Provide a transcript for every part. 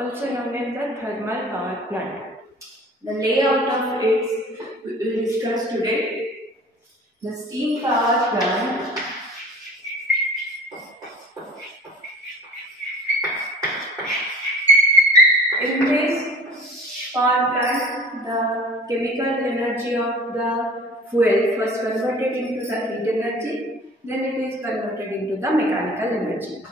also known as the thermal power plant. The layout of it we will discuss today. The steam power plant in this power plant, the chemical energy of the fuel first converted into the heat energy, then it is converted into the mechanical energy.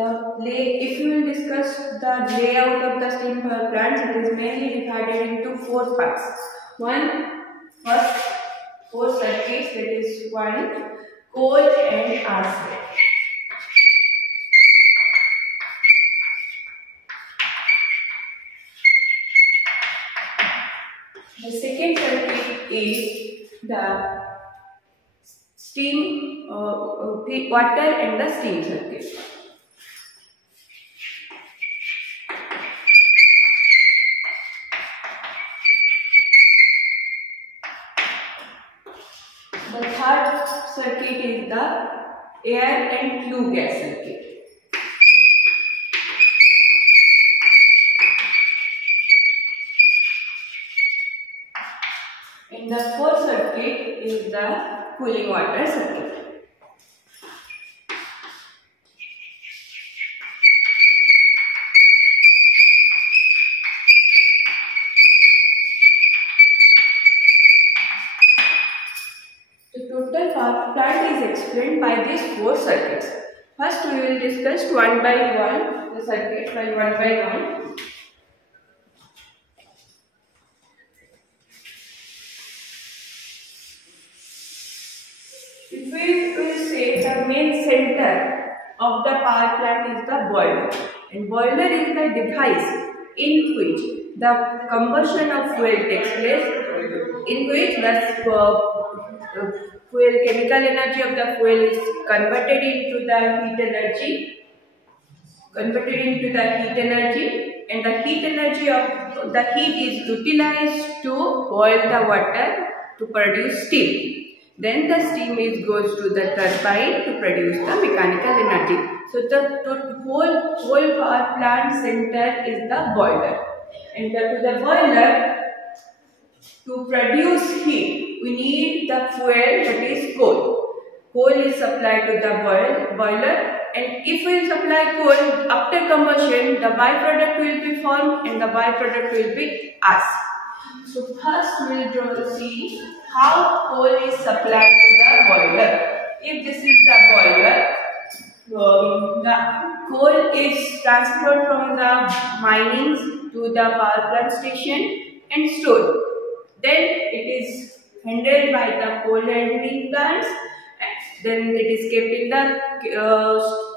If you will discuss the layout of the steam power plant, it is mainly divided into 4 parts. First, 4 circuits, that is 1, coal and arsenic. The second circuit is the steam, water and the steam circuit. The third circuit is the air and flue gas circuit. And the fourth circuit is the cooling water circuit. The total power plant is explained by these 4 circuits. First, we will discuss one by one, the circuit by one. If we will say the main center of the power plant is the boiler, and boiler is the device in which the combustion of fuel takes place, in which the fuel chemical energy of the fuel is converted into the heat energy, and the heat energy of the heat is utilized to boil the water to produce steam. Then the steam goes to the turbine to produce the mechanical energy. So the whole power plant center is the boiler. And to the boiler, to produce heat, we need the fuel, that is coal. Coal is supplied to the boiler, and if we supply coal, after combustion, the byproduct will be formed, and the byproduct will be ash. So first we will see how coal is supplied to the boiler. If this is the boiler, the coal is transferred from the minings to the power plant station and stored. Then it is handled by the coal handling plants. Then it is kept in the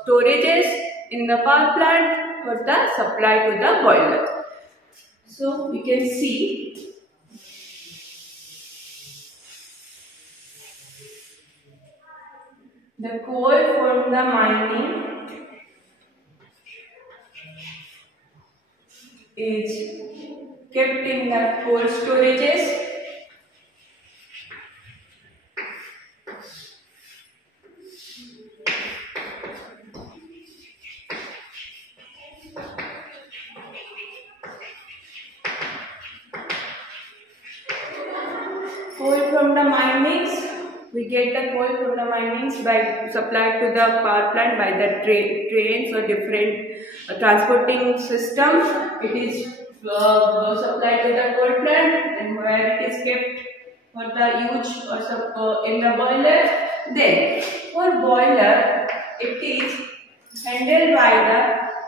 storages in the power plant for the supply to the boiler. So we can see the coal from the mining is kept in the coal storages. Coal from the minings, we get the coal from the minings by supplied to the power plant by the trains or different transporting systems. It is supplied to the coal plant, and where it is kept for the use or in the boiler. Then for boiler, it is handled by the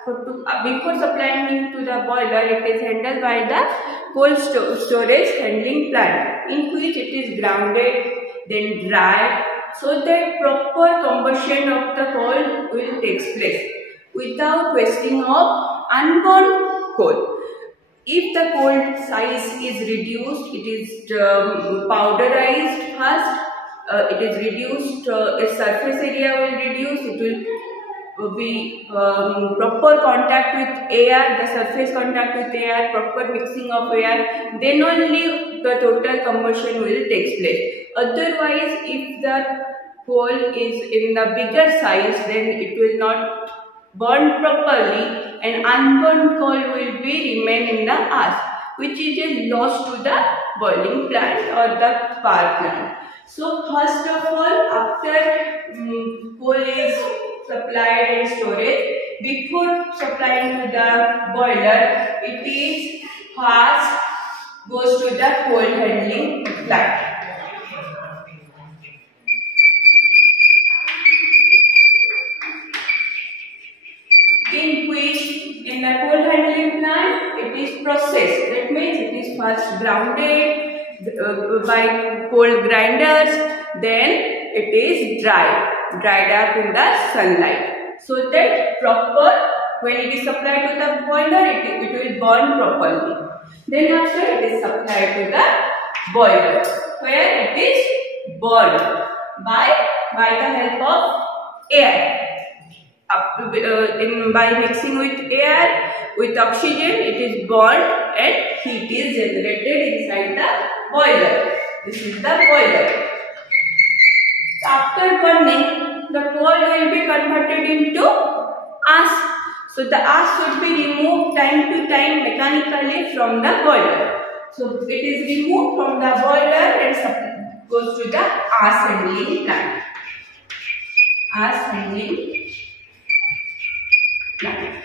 before supplying to the boiler, it is handled by the coal storage handling plant, in which it is grounded, then dried, so that proper combustion of the coal will take place without wasting of unburned coal. If the coal size is reduced, it is powderized first. It is reduced. Its surface area will reduce. It will be proper contact with air, the surface contact with air, proper mixing of air, then only the total combustion will take place. Otherwise, if the coal is in the bigger size, then it will not burn properly and unburned coal will be remain in the ash, which is a loss to the boiling plant or the power plant. So first of all, after coal is supplied and storage, before supplying to the boiler, it is first goes to the coal handling plant. In the coal handling plant, it is processed. That means it is first grounded by coal grinders, then it is dried up in the sunlight, so that proper, when it is supplied to the boiler, it will burn properly. Then after it is supplied to the boiler, where it is burned by the help of air. By mixing with air, with oxygen, it is burned and heat is generated inside the boiler. This is the boiler. After burning, the coal will be converted into ash. So the ash should be removed time to time mechanically from the boiler. So it is removed from the boiler and goes to the ash handling plant. Ash handling plant.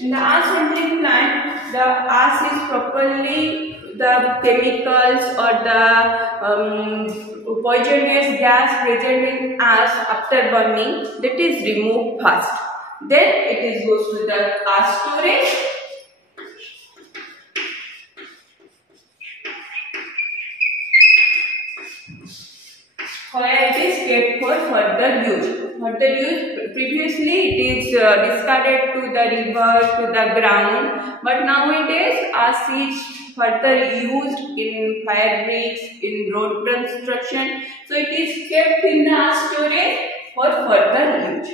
In the ash handling plant, the ash is properly, the chemicals or the poisonous gas present in ash after burning, that is removed first. Then it goes to the ash storage. Where it is kept for further use. Previously it is discarded to the river, to the ground, but nowadays ash is further used in fire bricks, in road construction. So it is kept in the ash storage for further use.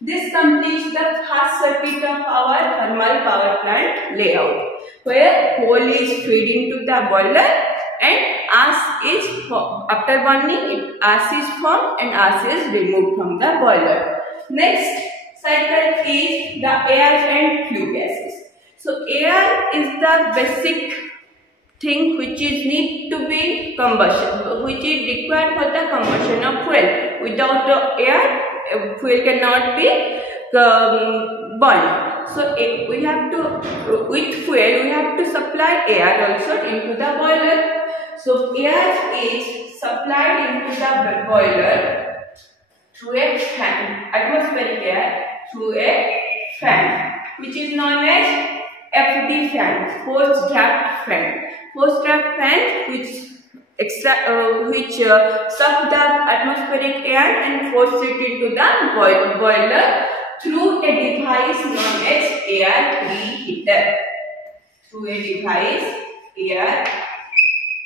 This completes the first circuit of our thermal power plant layout, where coal is fed into the boiler and ash is, after burning, ash is formed and ash is removed from the boiler. Next cycle is the air and flue gases. So air is the basic thing which is need to be combustion, which is required for the combustion of fuel. Without the air, fuel cannot be burned. So we have to, with fuel, we have to supply air also into the boiler. So air is supplied into the boiler through a fan, atmospheric air through a fan, which is known as FD fan, forced draft fan. Forced draft fan, which suck the atmospheric air and force it into the boiler through a device known as air preheater. Through a device, air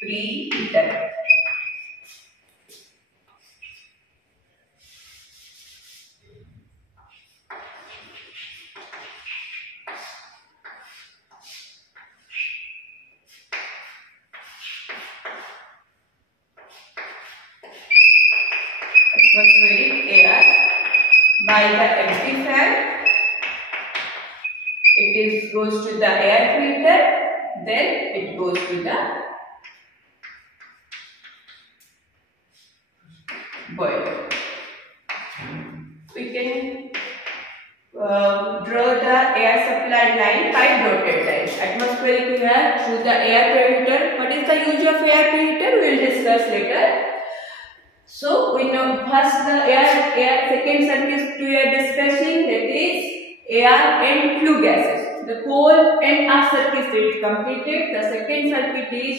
preheater. Atmospheric air by the empty fan, it goes to the air filter, then it goes to the boiler. We can draw the air supply line, 5 dotted lines. Atmospheric air through the air preheater. What is the use of air preheater? We will discuss later. So we know first the second circuit we are discussing, that is air and flue gases. The coal and ash circuit is completed. The second circuit is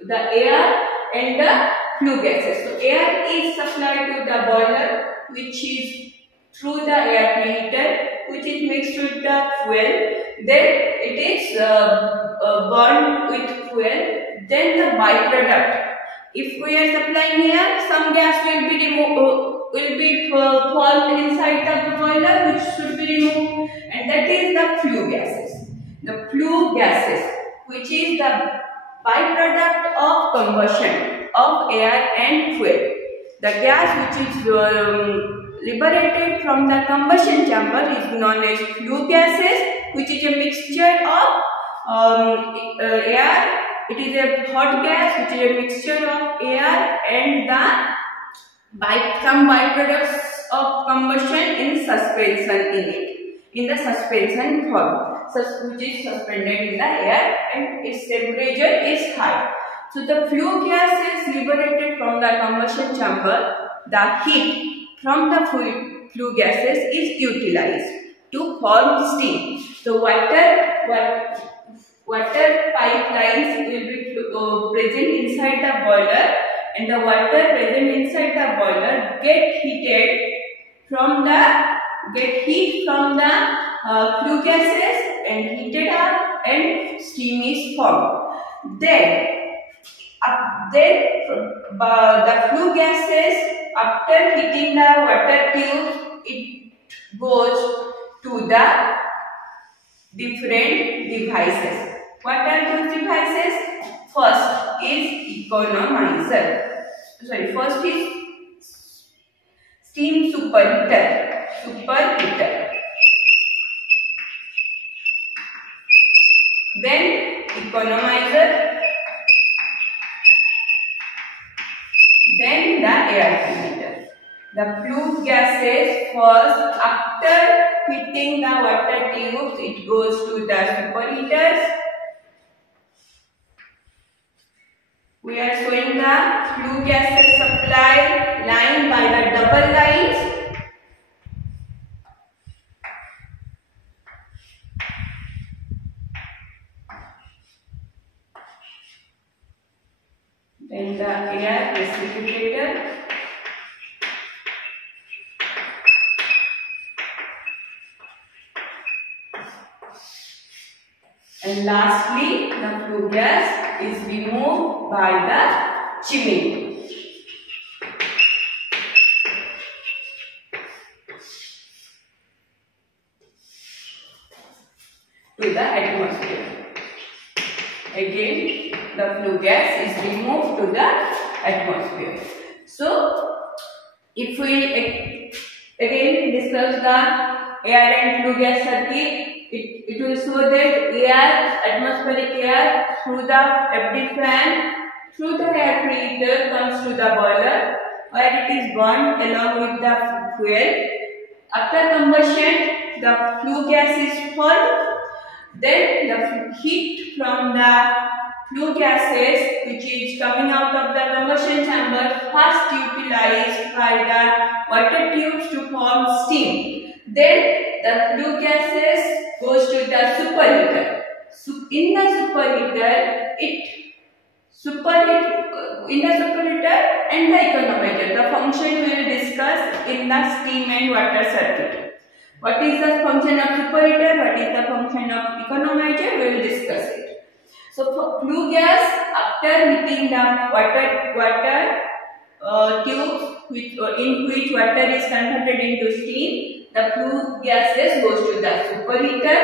the air and the flue gases. So air is supplied to the boiler, which is through the air preheater, which is mixed with the fuel. Then it is burned with fuel. Then the byproduct. If we are supplying here, some gas will be formed inside the boiler, which should be removed, and that is the flue gases. The flue gases, which is the byproduct of combustion of air and fuel. The gas which is liberated from the combustion chamber is known as flue gases, which is a mixture of air. It is a hot gas which is a mixture of air and some byproducts of combustion in suspension in the suspension form, which is suspended in the air and its temperature is high. So the flue gas is liberated from the combustion chamber. The heat from the flue gases is utilized to form steam. So water pipelines will be present inside the boiler, and the water present inside the boiler get heat from the flue gases and heated up, and steam is formed. Then the flue gases, after hitting the water tube, it goes to the different devices. What are those devices? First is economizer. First is steam superheater. Then economizer. Then the air preheater. The flue gases first, after hitting the water tubes, it goes to the superheaters. We are showing the flue gases supply line by the double lines. Then the air precipitator. And lastly, the flue gas is removed by the chimney. To the atmosphere. Again, the flue gas is removed to the atmosphere. So, if we again discuss the air and flue gas circuit, it will show that atmospheric air through the FD fan, through the air preheater comes to the boiler, where it is burned along with the fuel. After combustion, the flue gas is formed. Then the heat from the flue gases, which is coming out of the combustion chamber, first utilized by the water tubes to form steam. Then the flue gases goes to the superheater. In the superheater, and the economizer. The function we will discuss in the steam and water circuit. What is the function of superheater? What is the function of economizer? We will discuss it. So for flue gas, after heating the water tubes in which water is converted into steam, the flue gases goes to the superheater,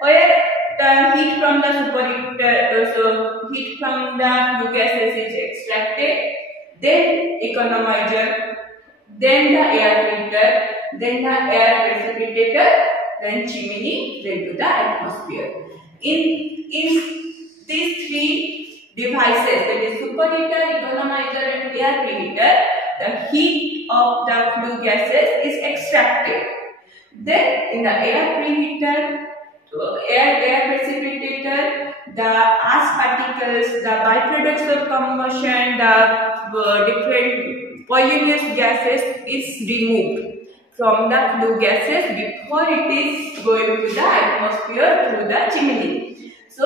where the heat from the superheater, heat from the flue gases is extracted. Then economizer, then the air filter, then the air precipitator, then chimney, then to the atmosphere. In these three devices, that is superheater, economizer and air preheater, the heat of the flue gases is extracted. Then in the air preheater, air precipitator, the ash particles, the byproducts of combustion, the different poisonous gases is removed from the flue gases before it is going to the atmosphere through the chimney. So,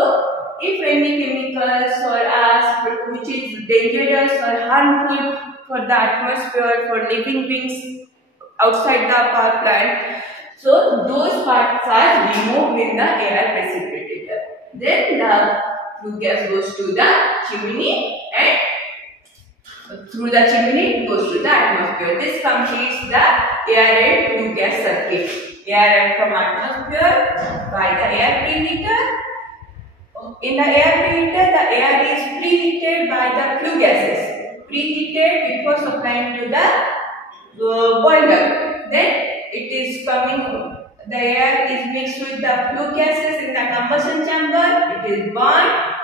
if any chemicals or ash which is dangerous or harmful for the atmosphere, for living beings outside the power plant, so those parts are removed in the air precipitator. Then the flue gas goes to the chimney, and through the chimney it goes to the atmosphere. This completes the air and flue gas circuit. Air from atmosphere by the air preheater. In the air preheater, the air is preheated by the flue gases. Preheated before supplying to the boiler. then it is coming, the air is mixed with the flue gases in the combustion chamber, it is burned,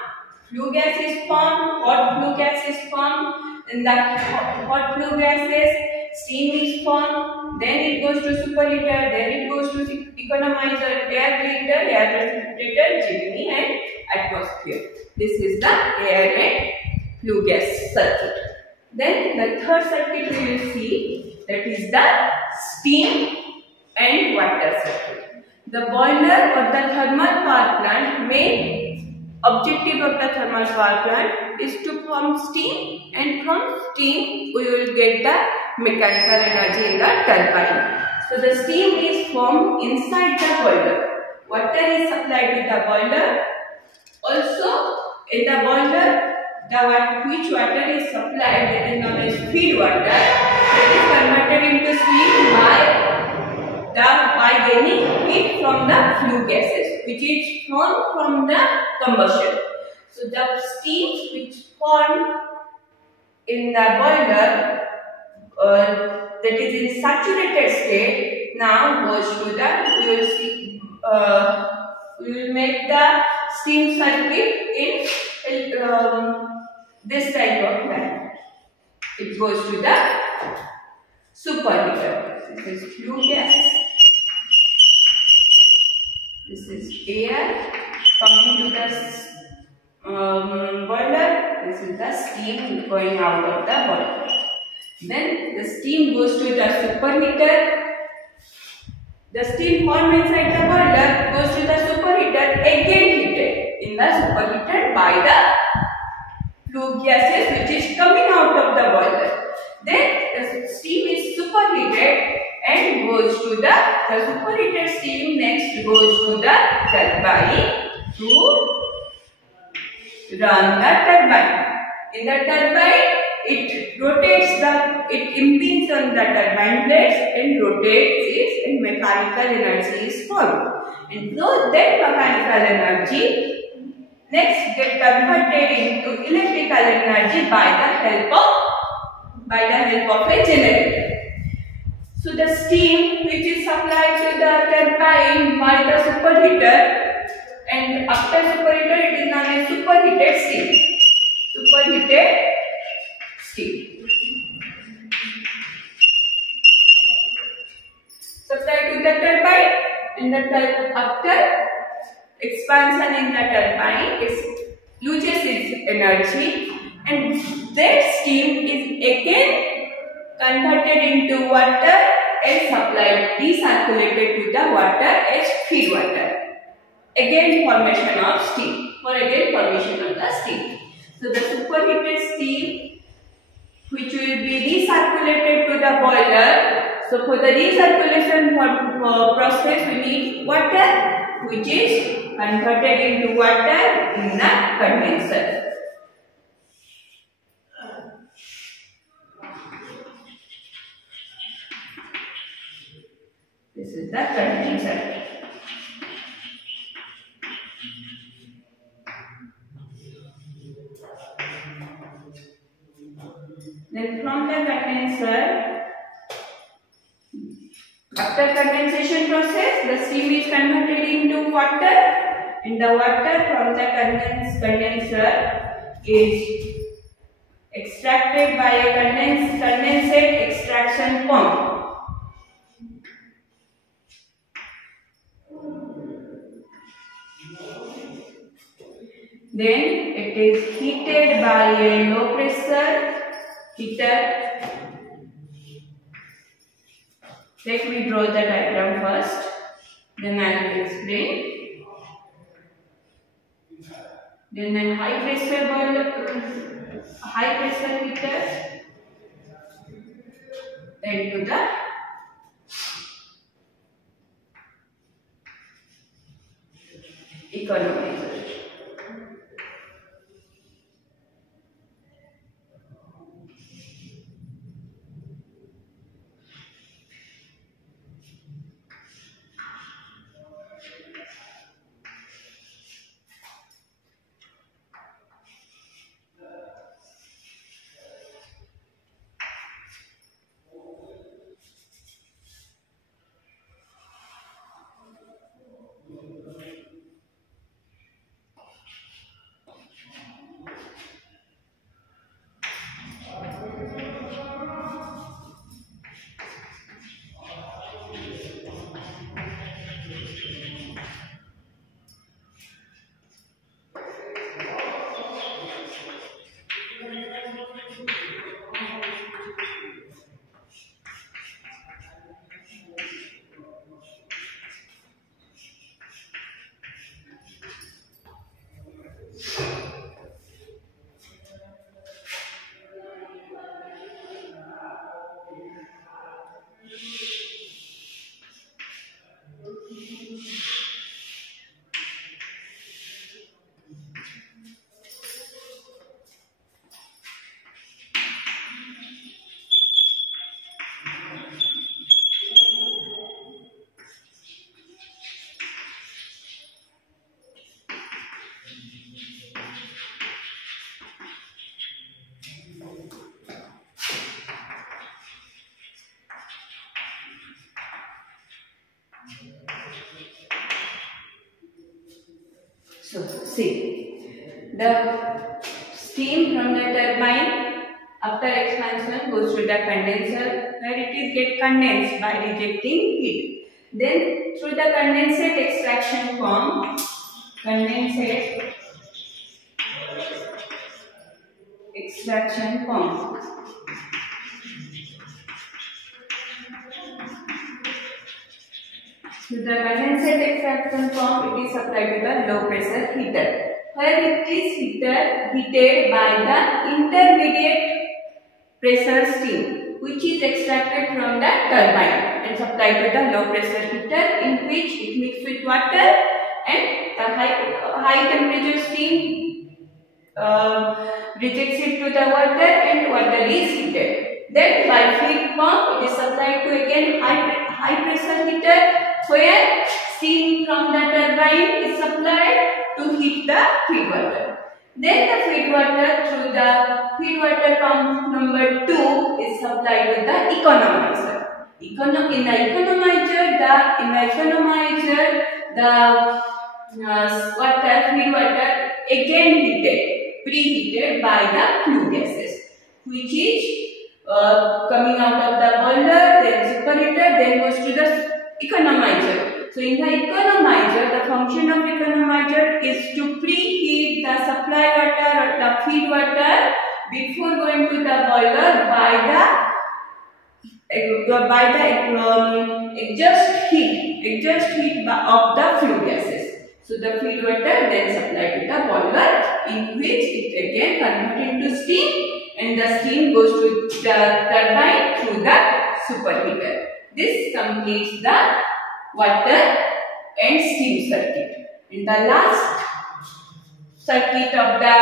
flue gas is formed, hot flue gas is formed, in the hot flue gases steam is formed, then it goes to superheater, then it goes to economizer, air filter, air precipitator, chimney and atmosphere. This is the air and flue gas circuit. Then the third circuit we will see, that is the steam and water circuit. The boiler or the thermal power plant, main objective of the thermal power plant is to form steam, and from steam we will get the mechanical energy in the turbine. So the steam is formed inside the boiler. Water is supplied to the boiler. Also in the boiler, which water is supplied, that is known as feed water, that is converted into steam by gaining heat from the flue gases, which is formed from the combustion. So the steam which formed in the boiler, that is in saturated state, now goes to the, we will see, we will make the steam circuit in this type of line. It goes to the superheater. This is flue gas. This is air coming to the boiler. This is the steam going out of the boiler. Then the steam goes to the superheater. The steam formed inside the boiler goes to the superheater, again heated in the superheater by the flue gases which is coming out of the boiler. Then the steam is superheated and goes to the superheated steam next goes to the turbine to run the turbine. In the turbine, it rotates it impedes on the turbine blades and rotates it, and mechanical energy is formed. And so that mechanical energy next get converted into electrical energy by the help of a generator. So the steam which is supplied to the turbine by the superheater, and after superheater it is known as superheated steam. Superheated steam. Supplied to the turbine, after expansion in the turbine, it loses its energy, and that steam is again converted into water and recirculated to the water as feed water. Again formation of steam, formation of the steam. So the superheated steam which will be recirculated to the boiler. So for the recirculation process we need water, which is converted into water in the condenser. This is the condenser. Then from the condenser, after condensation process, the steam is converted into water, and the water from the condenser is extracted by a condensate extraction pump. Then it is heated by a low pressure heater. Let me draw the diagram first, then I will explain. Then a high pressure heater, then to the economizer. So see, the steam from the turbine after expansion goes to the condenser where it is get condensed by rejecting heat. Then through the condensate extraction form, to the condensate extraction form, it is supplied to the low pressure heater, where it is heated by the intermediate pressure steam, which is extracted from the turbine and supplied to the low pressure heater, in which it mixed with water, and the high temperature steam rejects it to the water and water is heated. Then by feed pump, it is supplied to again high pressure heater, where steam from the turbine is supplied to heat the feed water. Then the feed water through the feed water pump number 2 is supplied to the economizer. In the economizer, feed water again preheated by the flue gases, which is coming out of the boiler, then superheater, then goes to the economizer. So in the economizer, the function of economizer is to preheat the supply water or the feed water before going to the boiler by the exhaust heat of the flue gases. So the feed water then supplied to the boiler, in which it again converted into steam, and the steam goes to the turbine through the superheater. This completes the water and steam circuit. In the last circuit of the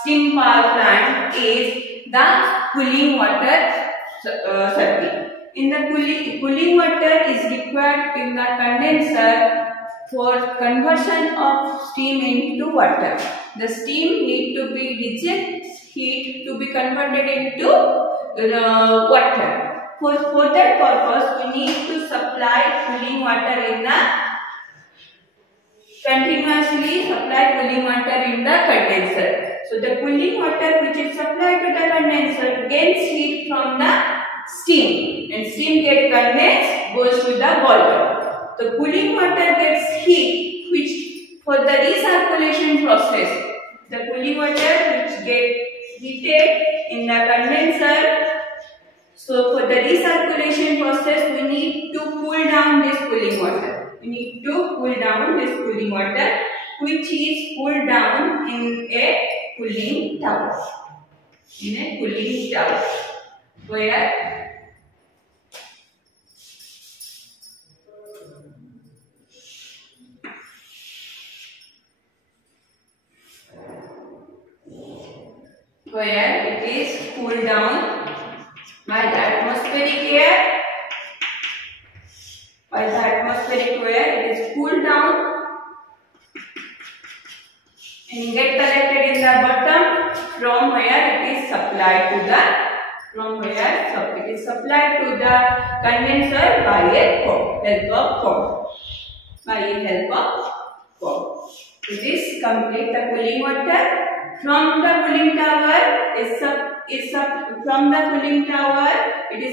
steam power plant is the cooling water circuit. In the cooling water is required in the condenser for conversion of steam into water. The steam need to be reject heat to be converted into water. For that purpose, we need to supply cooling water in the continuously supply cooling water in the condenser. So the cooling water which is supplied to the condenser gains heat from the steam, and steam gets condensed, goes to the boiler. The cooling water gets heat, which for the recirculation process, the cooling water which gets heated in the condenser. So for the recirculation process, we need to cool down this cooling water. Which is cooled down in a cooling tower. Where it is cooled down by the atmospheric air. It is cooled down and get collected in the bottom, from where it is supplied to the condenser by a help of pump. So this complete the cooling water. From the cooling tower, it is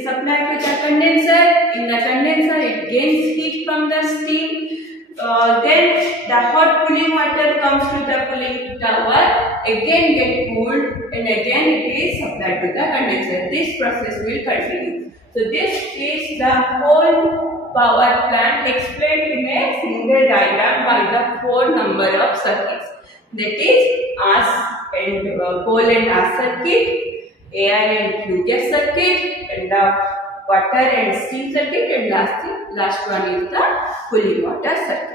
supplied to the condenser. In the condenser, it gains heat from the steam. Then the hot cooling water comes to the cooling tower, again get cooled, and again it is supplied to the condenser. This process will continue. So this is the whole power plant explained in a single diagram by the 4 number of circuits. That is coal and ash circuit, air and flue gas circuit, and the water and steam circuit, and last one is the cooling water circuit.